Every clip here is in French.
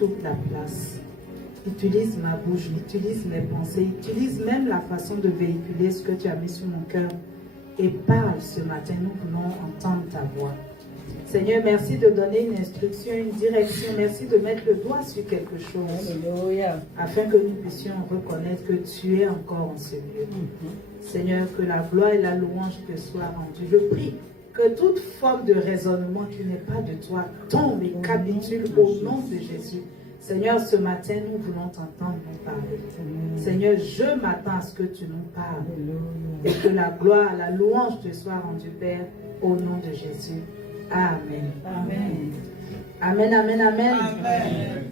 toute la place. Utilise ma bouche, utilise mes pensées, utilise même la façon de véhiculer ce que tu as mis sur mon cœur. Et parle ce matin, nous voulons entendre ta voix. Seigneur, merci de donner une instruction, une direction. Merci de mettre le doigt sur quelque chose. Alléluia. Afin que nous puissions reconnaître que tu es encore en ce lieu. Seigneur, que la gloire et la louange te soient rendues. Je prie que toute forme de raisonnement qui n'est pas de toi tombe et capitule au nom de Jésus. Seigneur, ce matin, nous voulons t'entendre nous parler. Seigneur, je m'attends à ce que tu nous parles. Et que la gloire, la louange te soit rendue, Père, au nom de Jésus. Amen. Amen. Amen, amen, amen. Amen.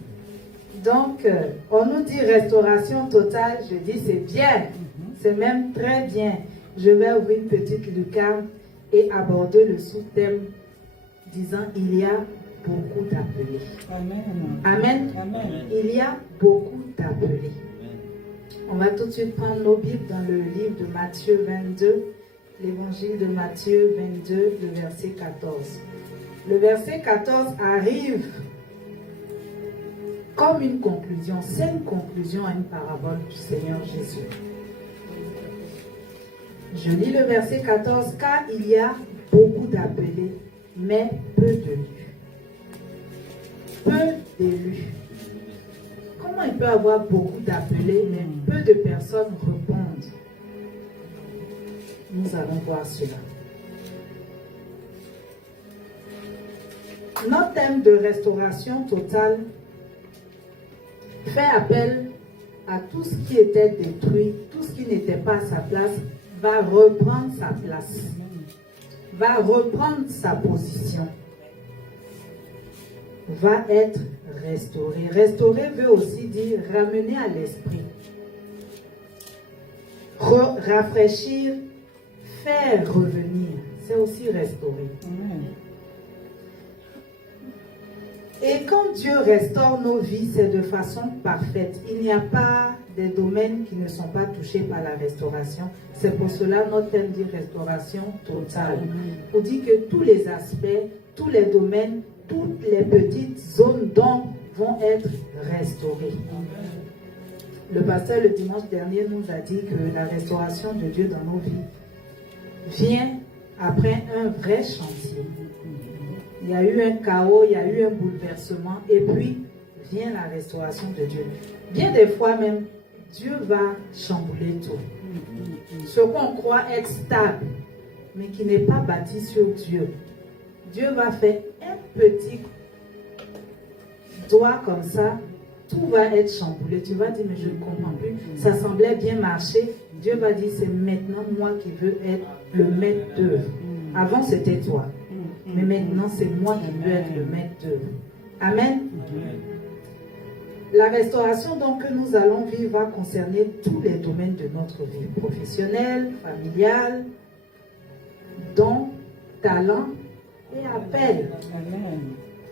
Donc, on nous dit restauration totale. Je dis c'est bien. C'est même très bien. Je vais ouvrir une petite lucarne et aborder le sous-thème disant il y a beaucoup d'appelés. Amen. Amen. Amen. Il y a beaucoup d'appelés. On va tout de suite prendre nos Bibles dans le livre de Matthieu 22, l'évangile de Matthieu 22, le verset 14. Le verset 14 arrive comme une conclusion. C'est une conclusion à une parabole du Seigneur Jésus. Je lis le verset 14, car il y a beaucoup d'appelés, mais peu d'élus. Peu d'élus. Comment il peut y avoir beaucoup d'appelés, mais peu de personnes répondent? Nous allons voir cela. Notre thème de restauration totale fait appel à tout ce qui était détruit, tout ce qui n'était pas à sa place, va reprendre sa place, va reprendre sa position, va être restauré. Restaurer veut aussi dire ramener à l'esprit, rafraîchir, faire revenir. C'est aussi restaurer. Et quand Dieu restaure nos vies, c'est de façon parfaite. Il n'y a pas des domaines qui ne sont pas touchés par la restauration. C'est pour cela notre thème dit restauration totale. On dit que tous les aspects, tous les domaines, toutes les petites zones d'ombre vont être restaurées. Le pasteur le dimanche dernier nous a dit que la restauration de Dieu dans nos vies vient après un vrai chantier. Il y a eu un chaos, il y a eu un bouleversement, et puis vient la restauration de Dieu. Bien des fois même, Dieu va chambouler tout. Ce qu'on croit être stable, mais qui n'est pas bâti sur Dieu. Dieu va faire un petit doigt comme ça, tout va être chamboulé. Tu vas dire, mais je ne comprends plus. Ça semblait bien marcher. Dieu va dire, c'est maintenant moi qui veux être le maître d'œuvre. Avant, c'était toi. Mais maintenant, c'est moi qui veux être le maître d'œuvre. Amen. La restauration donc que nous allons vivre va concerner tous les domaines de notre vie. Professionnelle, familiale, dons, talent et appel.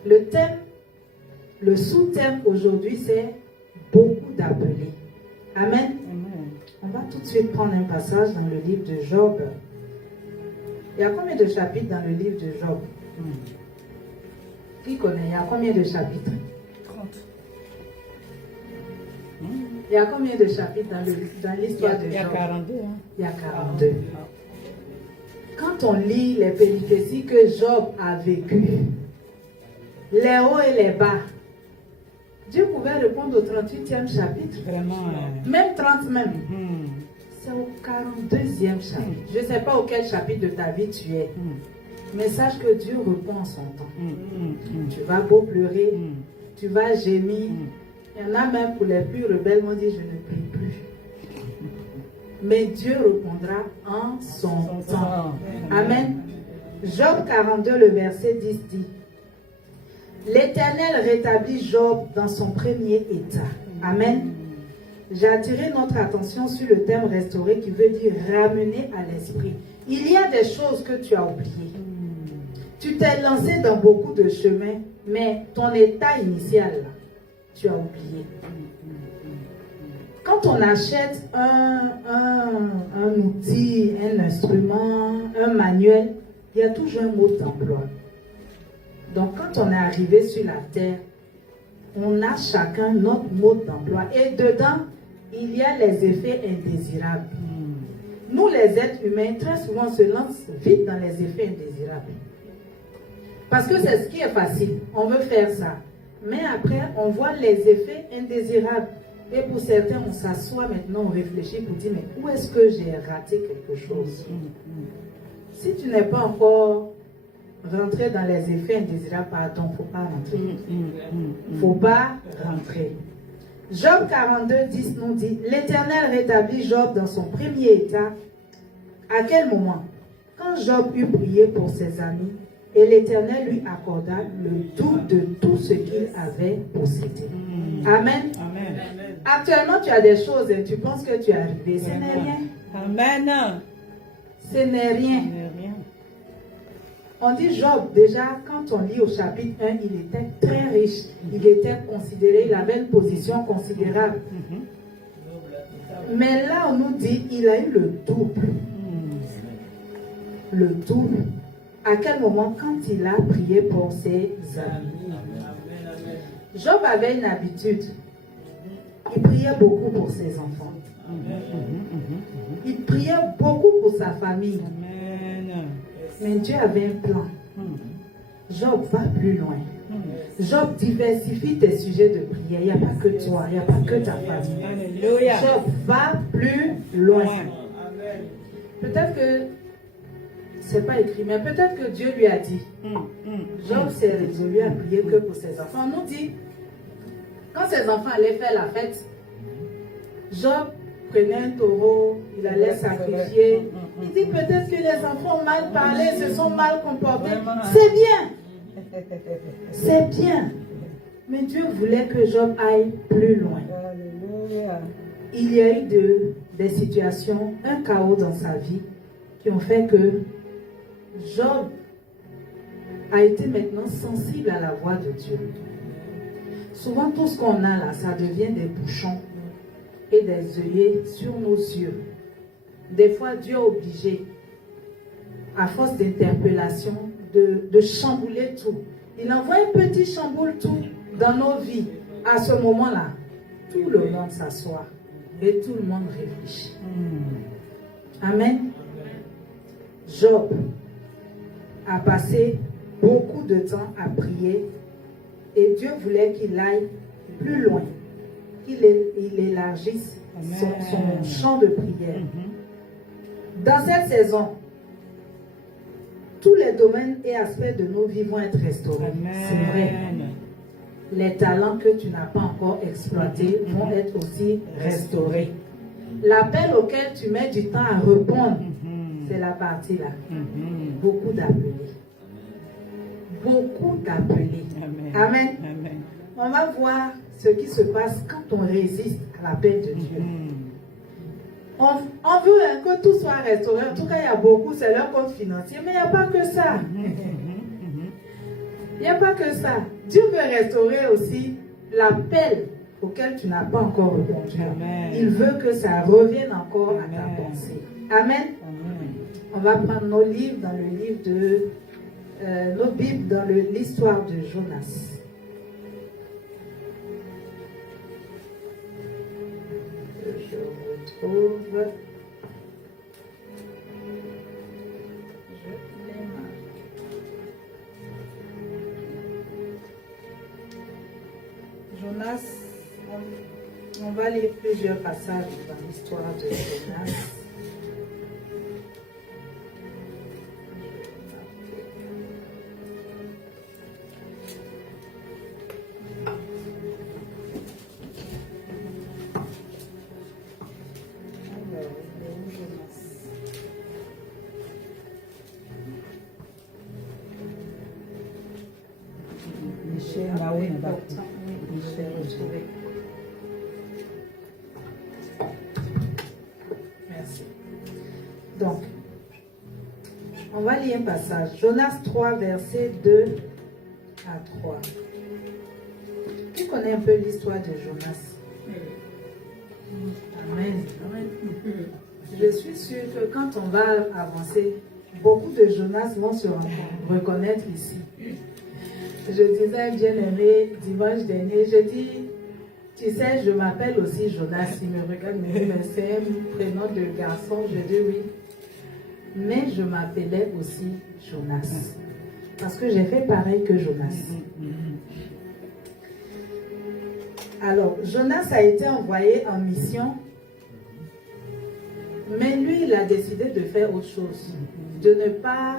Le thème, le sous-thème aujourd'hui, c'est beaucoup d'appelés. Amen. On va tout de suite prendre un passage dans le livre de Job. Il y a combien de chapitres dans le livre de Job? Qui connaît? Il y a combien de chapitres? 30. Il y a combien de chapitres dans l'histoire de Job? Il y a 42. Hein? Il y a 42. Quand on lit les péripéties que Job a vécues, les hauts et les bas, Dieu pouvait répondre au 38e chapitre. Vraiment. Même 30 même. C'est au 42e chapitre. Je ne sais pas auquel chapitre de ta vie tu es. Mais sache que Dieu répond en son temps. Tu vas beau pleurer, tu vas gémir. Il y en a même pour les plus rebelles m'ont dit je ne prie plus. Mais Dieu répondra en son temps. Amen. Job 42, le verset 10 dit: L'Éternel rétablit Job dans son premier état. Amen. J'ai attiré notre attention sur le thème restaurer qui veut dire ramener à l'esprit. Il y a des choses que tu as oubliées. Tu t'es lancé dans beaucoup de chemins, mais ton état initial, là, tu as oublié. Quand on achète un outil, un instrument, un manuel, il y a toujours un mode d'emploi. Donc quand on est arrivé sur la terre, on a chacun notre mode d'emploi. Et dedans, il y a les effets indésirables. Nous, les êtres humains, très souvent, se lancent vite dans les effets indésirables. Parce que c'est ce qui est facile. On veut faire ça. Mais après, on voit les effets indésirables. Et pour certains, on s'assoit maintenant, on réfléchit pour dire, mais où est-ce que j'ai raté quelque chose? Si tu n'es pas encore rentré dans les effets indésirables, pardon, il ne faut pas rentrer. Il ne faut pas rentrer. Job 42, 10 nous dit, l'Éternel rétablit Job dans son premier état. À quel moment? Quand Job eut prié pour ses amis, et l'Éternel lui accorda le double de tout ce qu'il avait possédé. Amen. Amen. Actuellement, tu as des choses et tu penses que tu es arrivé. Ce n'est rien. Amen. Ce n'est rien. On dit Job, déjà, quand on lit au chapitre 1, il était très riche. Il était considéré, il avait une position considérable. Mais là, on nous dit, il a eu le double. Le double. À quel moment? Quand il a prié pour ses amis. Job avait une habitude. Il priait beaucoup pour ses enfants. Il priait beaucoup pour sa famille. Mais Dieu avait un plan. Job va plus loin. Job diversifie tes sujets de prière. Il n'y a pas que toi, il n'y a pas que ta famille. Job va plus loin. Peut-être que c'est pas écrit, mais peut-être que Dieu lui a dit. Job s'est résolu à prier que pour ses enfants. On nous dit, quand ses enfants allaient faire la fête, Job prenait un taureau, il allait sacrifier. Il dit peut-être que les enfants ont mal parlé, se sont mal comportés. C'est bien. C'est bien. Mais Dieu voulait que Job aille plus loin. Il y a eu des situations, un chaos dans sa vie qui ont fait que Job a été maintenant sensible à la voix de Dieu. Souvent, tout ce qu'on a là, ça devient des bouchons et des œillets sur nos yeux. Des fois, Dieu est obligé, à force d'interpellation, de chambouler tout. Il envoie un petit chamboule tout dans nos vies. À ce moment-là, tout le monde s'assoit et tout le monde réfléchit. Amen. Job a passé beaucoup de temps à prier et Dieu voulait qu'il aille plus loin, qu'il élargisse son champ de prière. Dans cette saison, tous les domaines et aspects de nos vies vont être restaurés. C'est vrai. Les talents que tu n'as pas encore exploités vont être aussi restaurés. L'appel auquel tu mets du temps à répondre, c'est la partie là. Beaucoup d'appelés. Beaucoup d'appelés. Amen. On va voir ce qui se passe quand on résiste à l'appel de Dieu. On veut que tout soit restauré. En tout cas, il y a beaucoup, c'est leur compte financier. Mais il n'y a pas que ça. Il n'y a pas que ça. Dieu veut restaurer aussi l'appel auquel tu n'as pas encore répondu. Il veut que ça revienne encore à ta pensée. Amen. On va prendre nos livres dans le livre de... nos Bibles dans l'histoire de Jonas. Je retrouve... Jonas, on va lire plusieurs passages dans l'histoire de Jonas. Merci. Donc, on va lire un passage. Jonas 3, versets 2 à 3. Qui connaît un peu l'histoire de Jonas? Amen. Je suis sûre que quand on va avancer, beaucoup de Jonas vont se reconnaître ici. Je disais, bien-aimé, dimanche dernier, je dis, tu sais, je m'appelle aussi Jonas. Il me regarde, me dit, mais c'est un prénom de garçon. Je dis oui. Mais je m'appelais aussi Jonas. Parce que j'ai fait pareil que Jonas. Alors, Jonas a été envoyé en mission. Mais lui, il a décidé de faire autre chose. De ne pas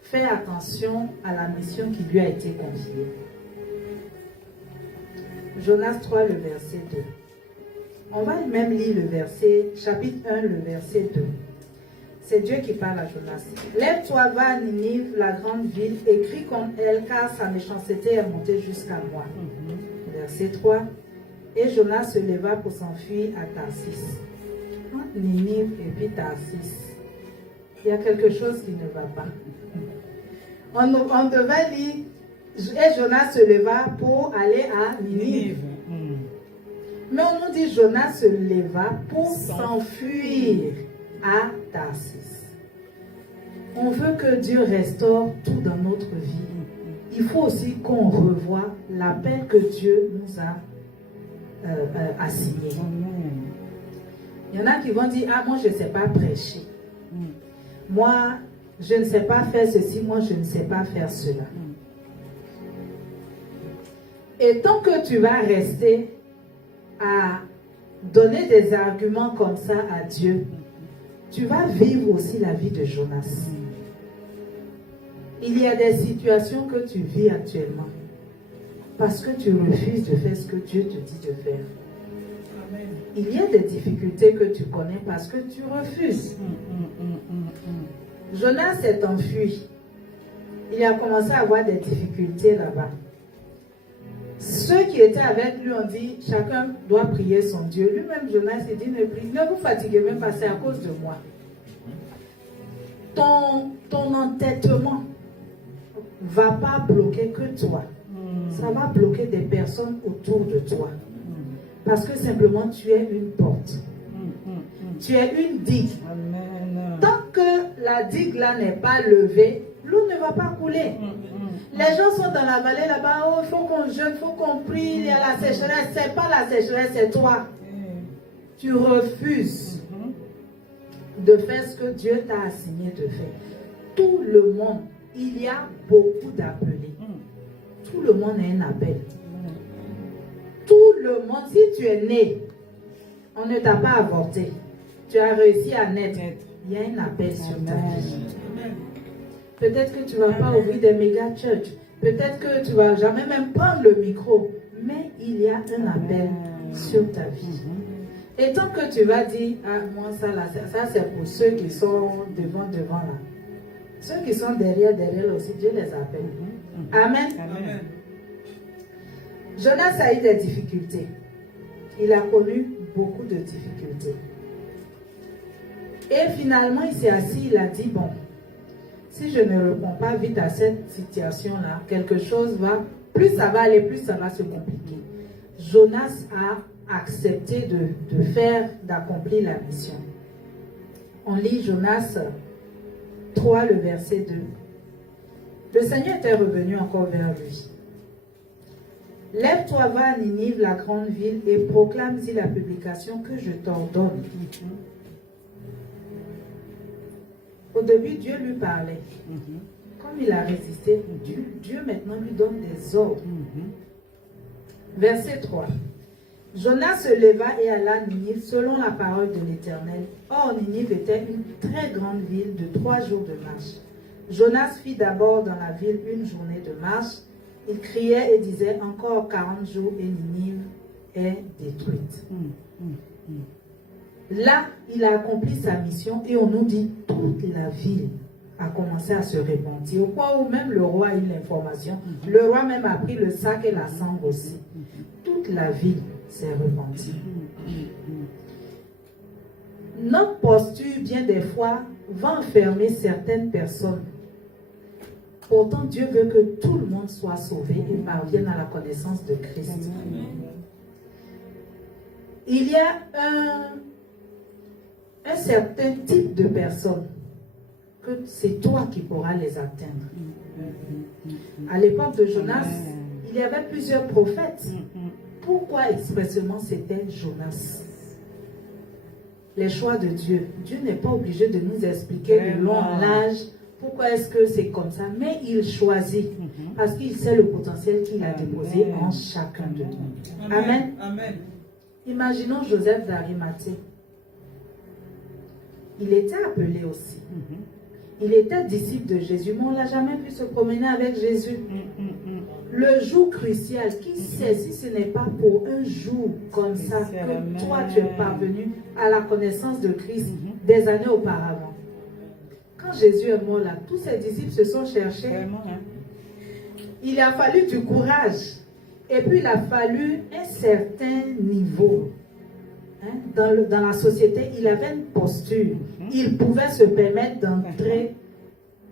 faire attention à la mission qui lui a été confiée. Jonas 3, le verset 2. On va même lire le verset, chapitre 1, le verset 2. C'est Dieu qui parle à Jonas. Lève-toi, va à Ninive, la grande ville, et crie contre elle, car sa méchanceté est montée jusqu'à moi. Verset 3. Et Jonas se leva pour s'enfuir à Tarsis. Ninive et puis Tarsis. Il y a quelque chose qui ne va pas. On devait lire, et Jonas se leva pour aller à Ninive. Mais on nous dit Jonas se leva pour s'enfuir à Tarsis. On veut que Dieu restaure tout dans notre vie. Il faut aussi qu'on revoie l'appel que Dieu nous a assigné. Il y en a qui vont dire, ah, moi je ne sais pas prêcher. Moi, je ne sais pas faire ceci, moi je ne sais pas faire cela. Et tant que tu vas rester à donner des arguments comme ça à Dieu, tu vas vivre aussi la vie de Jonas. Il y a des situations que tu vis actuellement parce que tu refuses de faire ce que Dieu te dit de faire. Amen. Il y a des difficultés que tu connais parce que tu refuses. Jonas s'est enfui. Il a commencé à avoir des difficultés là-bas. Ceux qui étaient avec lui ont dit, chacun doit prier son Dieu. Lui-même, Jonas s'est dit, ne vous fatiguez même pas, c'est à cause de moi. Ton entêtement ne va pas bloquer que toi. Ça va bloquer des personnes autour de toi. Parce que simplement, tu es une porte. Tu es une digue. Tant que la digue là n'est pas levée, l'eau ne va pas couler. Les gens sont dans la vallée là-bas, oh, il faut qu'on jeûne, il faut qu'on prie, il y a la sécheresse. C'est pas la sécheresse, c'est toi. Tu refuses de faire ce que Dieu t'a assigné de faire. Tout le monde, il y a beaucoup d'appelés. Tout le monde a un appel. Tout le monde, si tu es né, on ne t'a pas avorté. Tu as réussi à naître. Il y a un appel sur ta vie. Peut-être que tu ne vas pas ouvrir des méga church. Peut-être que tu ne vas jamais même prendre le micro. Mais il y a un appel sur ta vie. Et tant que tu vas dire, ah, moi, ça c'est pour ceux qui sont devant là. Ceux qui sont derrière aussi, Dieu les appelle. Amen. Amen. Jonas a eu des difficultés. Il a connu beaucoup de difficultés. Et finalement, il s'est assis, il a dit, bon, si je ne réponds pas vite à cette situation-là, quelque chose va, plus ça va aller, plus ça va se compliquer. Jonas a accepté d'accomplir la mission. On lit Jonas 3, le verset 2. Le Seigneur était revenu encore vers lui. Lève-toi, va à Ninive, la grande ville, et proclame-y la publication que je t'ordonne. Au début, Dieu lui parlait. Comme il a résisté, Dieu maintenant lui donne des ordres. Verset 3. Jonas se leva et alla à Ninive selon la parole de l'Éternel. Or, Ninive était une très grande ville de 3 jours de marche. Jonas fit d'abord dans la ville une journée de marche. Il criait et disait, encore 40 jours et Ninive est détruite. Là, il a accompli sa mission et on nous dit, toute la ville a commencé à se repentir. Au point où même le roi a eu l'information. Le roi même a pris le sac et la cendre aussi. Toute la ville s'est repentie. Notre posture, bien des fois, va enfermer certaines personnes. Pourtant, Dieu veut que tout le monde soit sauvé et parvienne à la connaissance de Christ. Il y a un certain type de personnes que c'est toi qui pourras les atteindre. À l'époque de Jonas, il y avait plusieurs prophètes. Pourquoi expressément c'était Jonas? Les choix de Dieu. Dieu n'est pas obligé de nous expliquer de long en large pourquoi est-ce que c'est comme ça, mais il choisit parce qu'il sait le potentiel qu'il a déposé en chacun de nous. Amen. Amen. Imaginons Joseph d'Arimathée. Il était appelé aussi. Il était disciple de Jésus, mais on n'a jamais pu se promener avec Jésus. Le jour crucial, qui sait si ce n'est pas pour un jour comme ça que toi tu es parvenu à la connaissance de Christ des années auparavant. Quand Jésus est mort là, tous ses disciples se sont cherchés. Il a fallu du courage. Et puis il a fallu un certain niveau. Dans la société, il avait une posture. Il pouvait se permettre d'entrer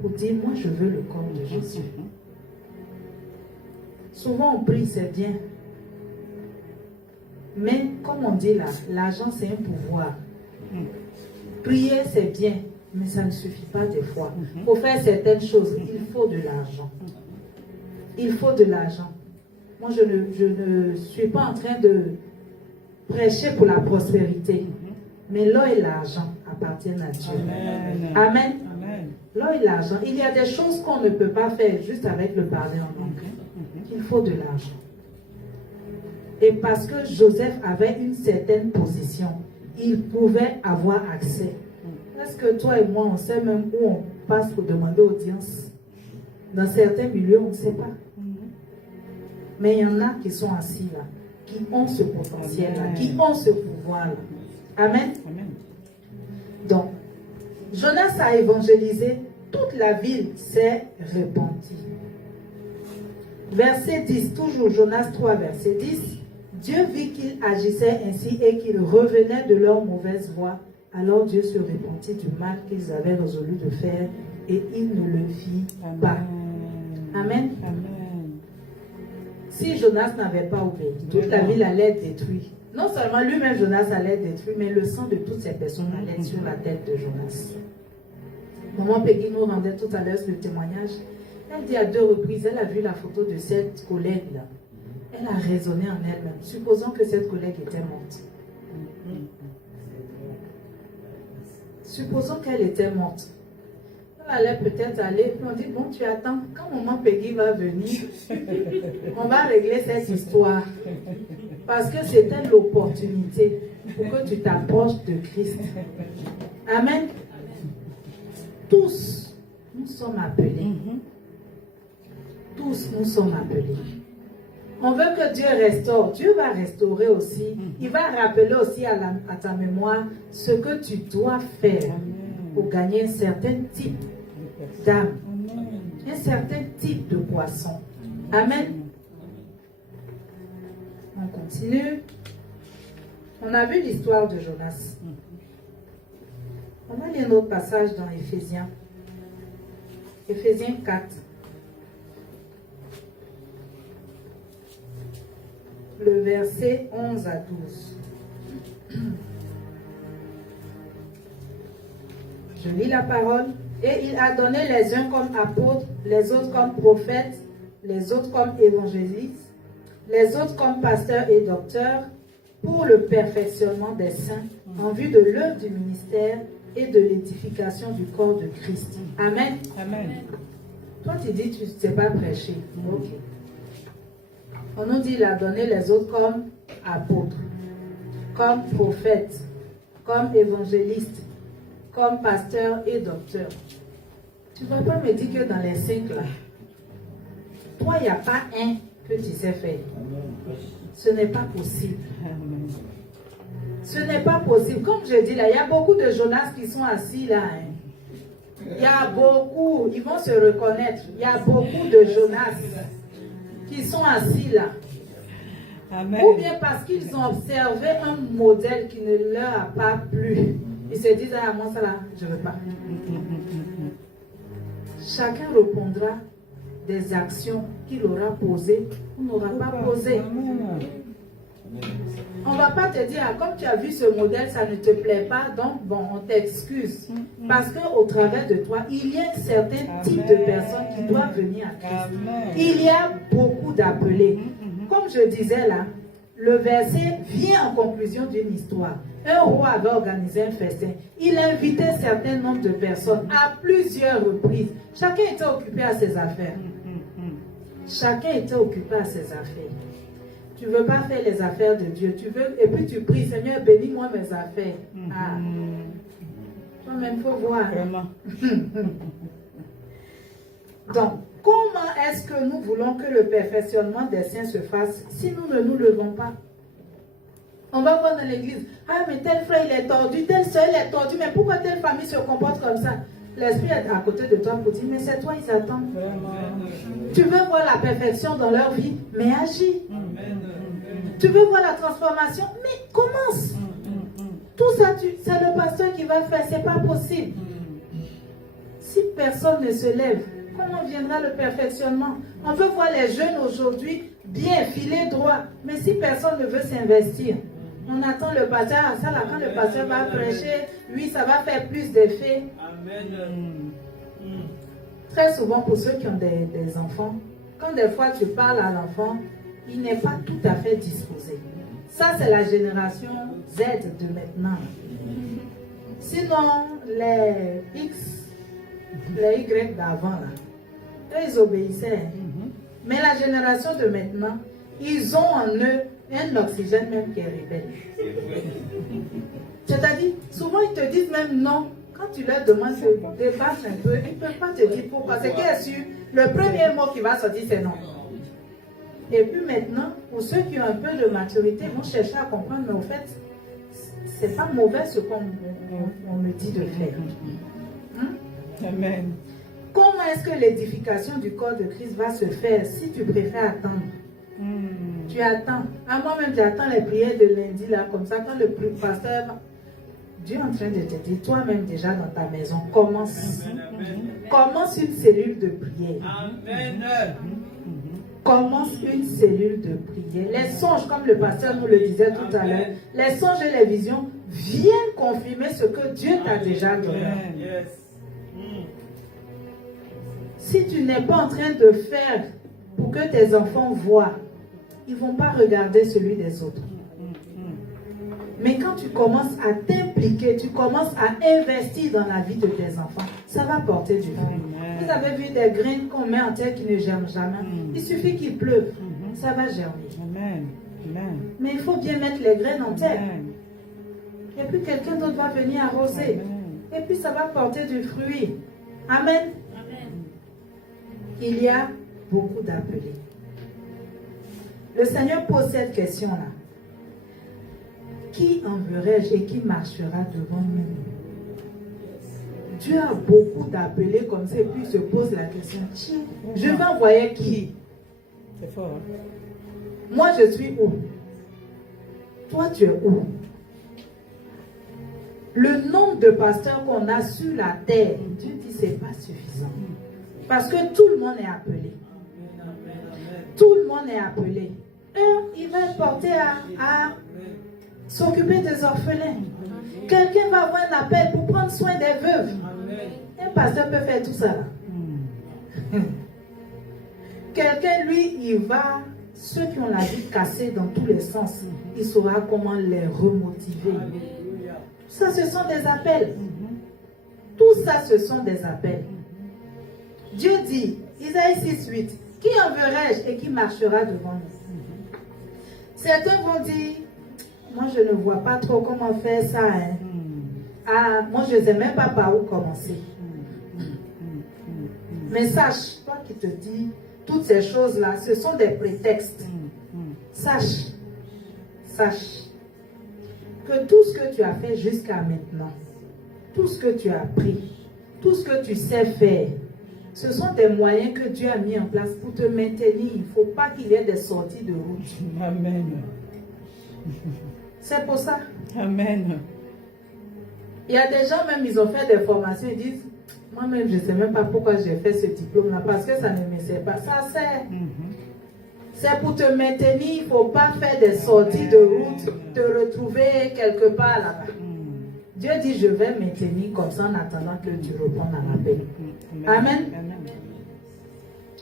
pour dire, moi je veux le corps de Jésus. Souvent on prie, c'est bien. Mais comme on dit là, l'argent c'est un pouvoir. Prier c'est bien, mais ça ne suffit pas des fois. Pour faire certaines choses, il faut de l'argent. Il faut de l'argent. Moi je ne suis pas en train de prêcher pour la prospérité. Mais l'or et l'argent appartiennent à Dieu. Amen. Amen. L'or et l'argent. Il y a des choses qu'on ne peut pas faire juste avec le parler en langue. Il faut de l'argent. Et parce que Joseph avait une certaine position, il pouvait avoir accès. Est-ce que toi et moi, on sait même où on passe pour demander audience? Dans certains milieux, on ne sait pas. Mais il y en a qui sont assis là, qui ont ce potentiel-là, qui ont ce pouvoir-là. Amen. Donc, Jonas a évangélisé, toute la ville s'est répandue. Verset 10, toujours Jonas 3, verset 10. Dieu vit qu'ils agissaient ainsi et qu'ils revenaient de leur mauvaise voie. Alors Dieu se repentit du mal qu'ils avaient résolu de faire et il ne le fit pas. Amen. Si Jonas n'avait pas obéi, toute la ville allait être détruite. Non seulement lui-même Jonas allait être détruit, mais le sang de toutes ces personnes allait être sur la tête de Jonas. Maman Peggy nous rendait tout à l'heure le témoignage. Elle dit à 2 reprises, elle a vu la photo de cette collègue-là. Elle a raisonné en elle-même, supposons que cette collègue était morte. Supposons qu'elle était morte. Elle allait peut-être aller, puis on dit, bon, tu attends, quand maman Peggy va venir, on va régler cette histoire. Parce que c'était l'opportunité pour que tu t'approches de Christ. Amen. Tous, nous sommes appelés. Tous, nous sommes appelés. On veut que Dieu restaure. Dieu va restaurer aussi. Il va rappeler aussi à ta mémoire ce que tu dois faire pour gagner un certain type d'âme, un certain type de poisson. Amen. On continue. On a vu l'histoire de Jonas. On va lire un autre passage dans Éphésiens. Éphésiens 4. Le verset 11 à 12. Je lis la parole. Et il a donné les uns comme apôtres, les autres comme prophètes, les autres comme évangélistes, les autres comme pasteurs et docteurs, pour le perfectionnement des saints, en vue de l'œuvre du ministère et de l'édification du corps de Christ. Amen. Amen. Toi, tu dis, tu ne sais pas prêcher. Ok. On nous dit, il a donné les autres comme apôtres, comme prophètes, comme évangélistes, comme pasteurs et docteurs. Tu ne vas pas me dire que dans les 5 là, toi, il n'y a pas un que tu sais faire. Ce n'est pas possible. Ce n'est pas possible. Comme je dis là, il y a beaucoup de Jonas qui sont assis là. Il y a beaucoup, ils vont se reconnaître. Il y a beaucoup de Jonas qui sont assis là. Amen. Ou bien parce qu'ils ont observé un modèle qui ne leur a pas plu. Ils se disent, ah, moi ça là, je ne veux pas. Chacun répondra des actions qu'il aura posées ou n'aura pas posées. On ne va pas te dire, ah, comme tu as vu ce modèle, ça ne te plaît pas, donc bon, on t'excuse. Parce qu'au travers de toi, il y a un certain type de personnes qui doivent venir à Christ. Il y a beaucoup d'appelés. Comme je disais là, le verset vient en conclusion d'une histoire. Un roi avait organisé un festin. Il invitait un certain nombre de personnes à plusieurs reprises. Chacun était occupé à ses affaires. Chacun était occupé à ses affaires. Tu ne veux pas faire les affaires de Dieu. Tu veux, et puis tu pries, Seigneur, bénis-moi mes affaires. Ah. Toi-même, il faut voir. Vraiment. Donc, comment est-ce que nous voulons que le perfectionnement des saints se fasse si nous ne nous levons pas? On va voir dans l'église, ah mais tel frère il est tordu, telle soeur il est tordu, mais pourquoi telle famille se comporte comme ça? L'esprit est à côté de toi pour dire, mais c'est toi, ils attendent. Tu veux voir la perfection dans leur vie, mais agis. Tu veux voir la transformation, mais commence. Tout ça, c'est le pasteur qui va faire, c'est pas possible. Si personne ne se lève, comment viendra le perfectionnement? On veut voir les jeunes aujourd'hui bien filer droit, mais si personne ne veut s'investir, on attend le pasteur, ça là, quand le pasteur va prêcher, oui, ça va faire plus d'effet. Très souvent, pour ceux qui ont des enfants, quand des fois tu parles à l'enfant, il n'est pas tout à fait disposé. Ça, c'est la génération Z de maintenant. Sinon, les X, les Y d'avant, là, eux, ils obéissaient. Mais la génération de maintenant, ils ont en eux un oxygène même qui est rebelle. C'est-à-dire, souvent ils te disent même non. Quand tu leur demandes de débattre un peu, ils ne peuvent pas te dire pourquoi. C'est qui est sûr, le premier mot qui va sortir, c'est non. Et puis maintenant, pour ceux qui ont un peu de maturité, vont chercher à comprendre, mais au fait, c'est pas mauvais ce qu'on me dit de faire. Amen. Comment est-ce que l'édification du corps de Christ va se faire si tu préfères attendre? Tu attends. Moi-même, j'attends les prières de lundi, là, comme ça, quand le pasteur... Dieu est en train de te dire, toi-même déjà dans ta maison, commence. Commence une cellule de prière. Commence une cellule de prière. Les songes, comme le pasteur nous le disait tout à l'heure, les songes et les visions viennent confirmer ce que Dieu t'a déjà donné. Si tu n'es pas en train de faire pour que tes enfants voient, ils ne vont pas regarder celui des autres. Mais quand tu commences à t'impliquer, tu commences à investir dans la vie de tes enfants, ça va porter du fruit. Vous avez vu des graines qu'on met en terre qui ne germent jamais. Il suffit qu'il pleuve, ça va germer. Mais il faut bien mettre les graines en terre. Et puis quelqu'un d'autre va venir arroser. Et puis ça va porter du fruit. Amen. Il y a beaucoup d'appelés. Le Seigneur pose cette question-là. Qui enverrai-je et qui marchera devant nous? Dieu a beaucoup d'appelés comme ça et puis il se pose la question, tiens, je vais envoyer qui? C'est fort. Hein? Moi je suis où? Toi tu es où? Le nombre de pasteurs qu'on a sur la terre, Dieu dit c'est pas suffisant. Parce que tout le monde est appelé. Tout le monde est appelé. Il va être porté à s'occuper des orphelins. Quelqu'un va avoir un appel pour prendre soin des veuves. Un pasteur peut faire tout ça là. Quelqu'un, lui, il va, ceux qui ont la vie cassée dans tous les sens, il saura comment les remotiver. Ça, ce sont des appels. Tout ça, ce sont des appels. Dieu dit, Isaïe 6:8, qui enverrai-je et qui marchera devant nous? Certains vont dire, moi je ne vois pas trop comment faire ça. Hein. Ah, moi je ne sais même pas par où commencer. Mais sache, toi qui te dis, toutes ces choses-là, ce sont des prétextes. Sache que tout ce que tu as fait jusqu'à maintenant, tout ce que tu as appris, tout ce que tu sais faire, ce sont des moyens que Dieu a mis en place pour te maintenir. Il ne faut pas qu'il y ait des sorties de route. Amen. C'est pour ça. Amen. Il y a des gens, même, ils ont fait des formations, ils disent, moi-même, je ne sais même pas pourquoi j'ai fait ce diplôme-là, parce que ça ne me sert pas. Ça sert. C'est pour te maintenir, il ne faut pas faire des sorties de route, te retrouver quelque part là-bas. Dieu dit, je vais maintenir comme ça en attendant que tu répondes à l'appel. Amen.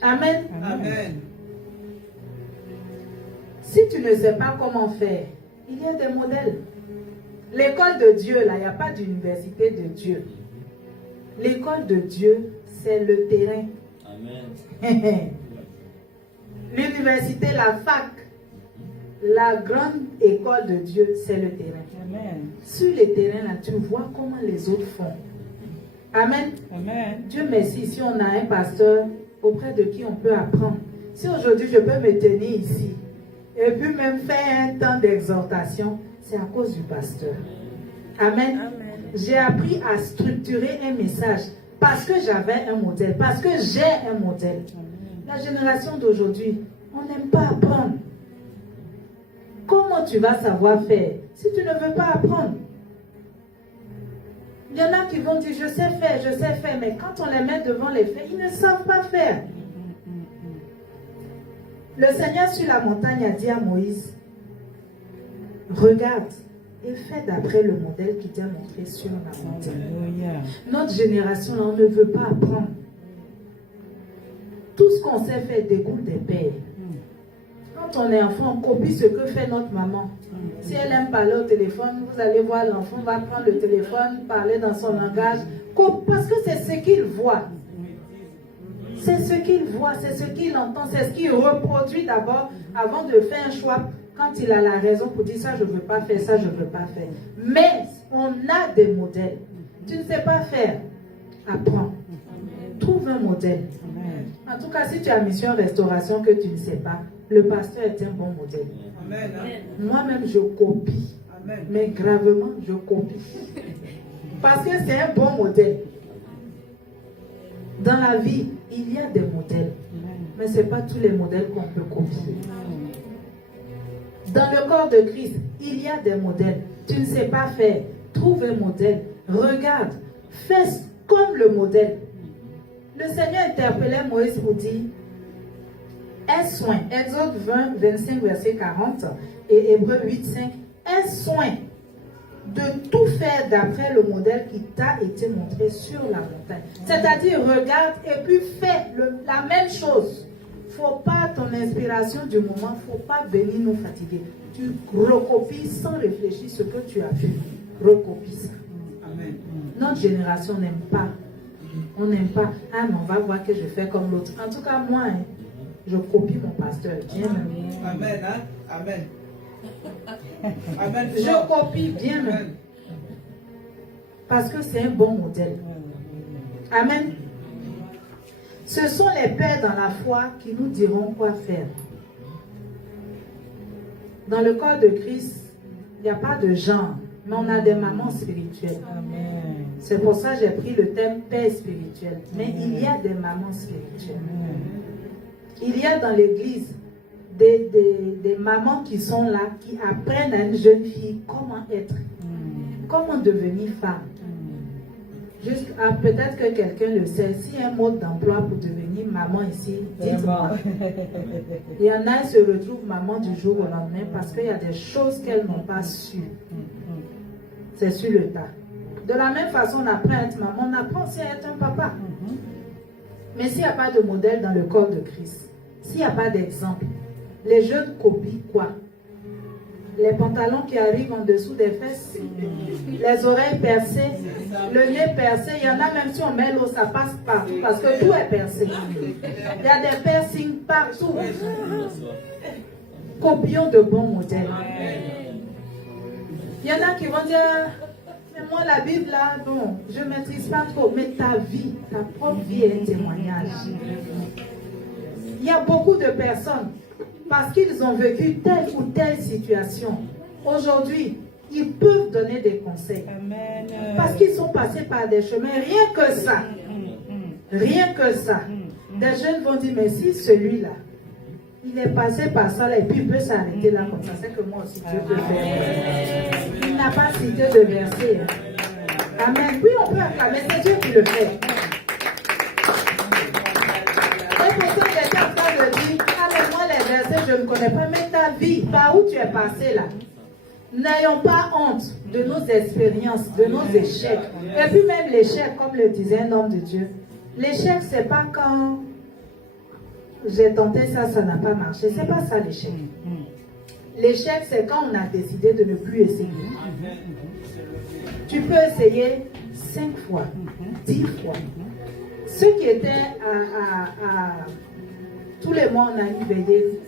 Amen. Amen. Si tu ne sais pas comment faire, il y a des modèles. L'école de Dieu, là, il n'y a pas d'université de Dieu. L'école de Dieu, c'est le terrain. Amen. L'université, la fac, la grande école de Dieu, c'est le terrain. Amen. Sur le terrain, là, tu vois comment les autres font. Amen. Amen. Dieu merci, si on a un pasteur auprès de qui on peut apprendre. Si aujourd'hui je peux me tenir ici et puis même faire un temps d'exhortation, c'est à cause du pasteur. Amen. Amen. J'ai appris à structurer un message parce que j'avais un modèle, parce que j'ai un modèle. La génération d'aujourd'hui, on n'aime pas apprendre. Comment tu vas savoir faire si tu ne veux pas apprendre? Il y en a qui vont dire, je sais faire, mais quand on les met devant les faits, ils ne savent pas faire. Le Seigneur sur la montagne a dit à Moïse, regarde et fais d'après le modèle qui t'a montré sur la montagne. Notre génération, là, on ne veut pas apprendre. Tout ce qu'on sait faire découle des pères. Quand on est enfant, on copie ce que fait notre maman. Si elle aime parler au téléphone, vous allez voir l'enfant va prendre le téléphone, parler dans son langage, parce que c'est ce qu'il voit. C'est ce qu'il voit, c'est ce qu'il entend, c'est ce qu'il reproduit d'abord avant de faire un choix. Quand il a la raison pour dire ça, je ne veux pas faire, ça, je ne veux pas faire. Mais on a des modèles. Tu ne sais pas faire, apprends. Trouve un modèle. En tout cas, si tu as mission restauration que tu ne sais pas, le pasteur est un bon modèle. Amen. Moi-même, je copie. Amen. Mais gravement, je copie. Parce que c'est un bon modèle. Dans la vie, il y a des modèles. Mais ce n'est pas tous les modèles qu'on peut copier. Dans le corps de Christ, il y a des modèles. Tu ne sais pas faire. Trouve un modèle. Regarde. Fais comme le modèle. Le Seigneur interpellait Moïse pour dire, aie soin. Exode 20, 25, verset 40 et Hébreux 8, 5. Aie soin de tout faire d'après le modèle qui t'a été montré sur la montagne. C'est-à-dire, regarde et puis fais la même chose. Il ne faut pas ton inspiration du moment, il ne faut pas venir nous fatiguer. Tu recopies sans réfléchir ce que tu as vu. Recopie ça. Amen. Notre génération n'aime pas. On n'aime pas. Ah, mais on va voir que je fais comme l'autre. En tout cas, moi, je copie mon pasteur. Bien même. Amen. Hein? Amen. Amen. Je copie bien même. Parce que c'est un bon modèle. Amen. Ce sont les pères dans la foi qui nous diront quoi faire. Dans le corps de Christ, il n'y a pas de genre, mais on a des mamans spirituelles. Amen. C'est pour ça que j'ai pris le thème père spirituel. Mais il y a des mamans spirituelles. Il y a dans l'église des mamans qui sont là, qui apprennent à une jeune fille comment être, comment devenir femme. Peut-être que quelqu'un le sait. S'il y a un mode d'emploi pour devenir maman ici, dites-moi. Il y en a qui se retrouvent maman du jour au lendemain parce qu'il y a des choses qu'elles n'ont pas su. C'est sur le tas. De la même façon, on apprend à être maman, on apprend aussi à être un papa. Mais s'il n'y a pas de modèle dans le corps de Christ, s'il n'y a pas d'exemple, les jeunes copient quoi? Les pantalons qui arrivent en dessous des fesses, les oreilles percées, le nez percé. Il y en a même si on met l'eau, ça passe partout parce que tout est percé. Il y a des piercings partout. Copions de bons modèles. Il y en a qui vont dire, mais moi la Bible là, non, je ne maîtrise pas trop. Mais ta vie, ta propre vie est un témoignage. Il y a beaucoup de personnes, parce qu'ils ont vécu telle ou telle situation, aujourd'hui, ils peuvent donner des conseils. Amen. Parce qu'ils sont passés par des chemins, rien que ça. Rien que ça. Des jeunes vont dire, mais si celui-là, il est passé par ça là, et puis il peut s'arrêter là comme ça, c'est que moi aussi Dieu peut faire. Il n'a pas cité de verset. Amen. Oui, on peut acclamer, c'est Dieu qui le fait. Et pour ça, j'étais en train de dire, allez, moi les versets, je connais pas, mais ta vie, par où tu es passé là. N'ayons pas honte de nos expériences, de nos échecs. Et puis même l'échec, comme le disait un homme de Dieu, l'échec, c'est pas quand j'ai tenté ça, ça n'a pas marché. C'est pas ça l'échec. L'échec, c'est quand on a décidé de ne plus essayer. Tu peux essayer 5 fois, 10 fois. Ceux qui étaient tous les mois, on a une veillée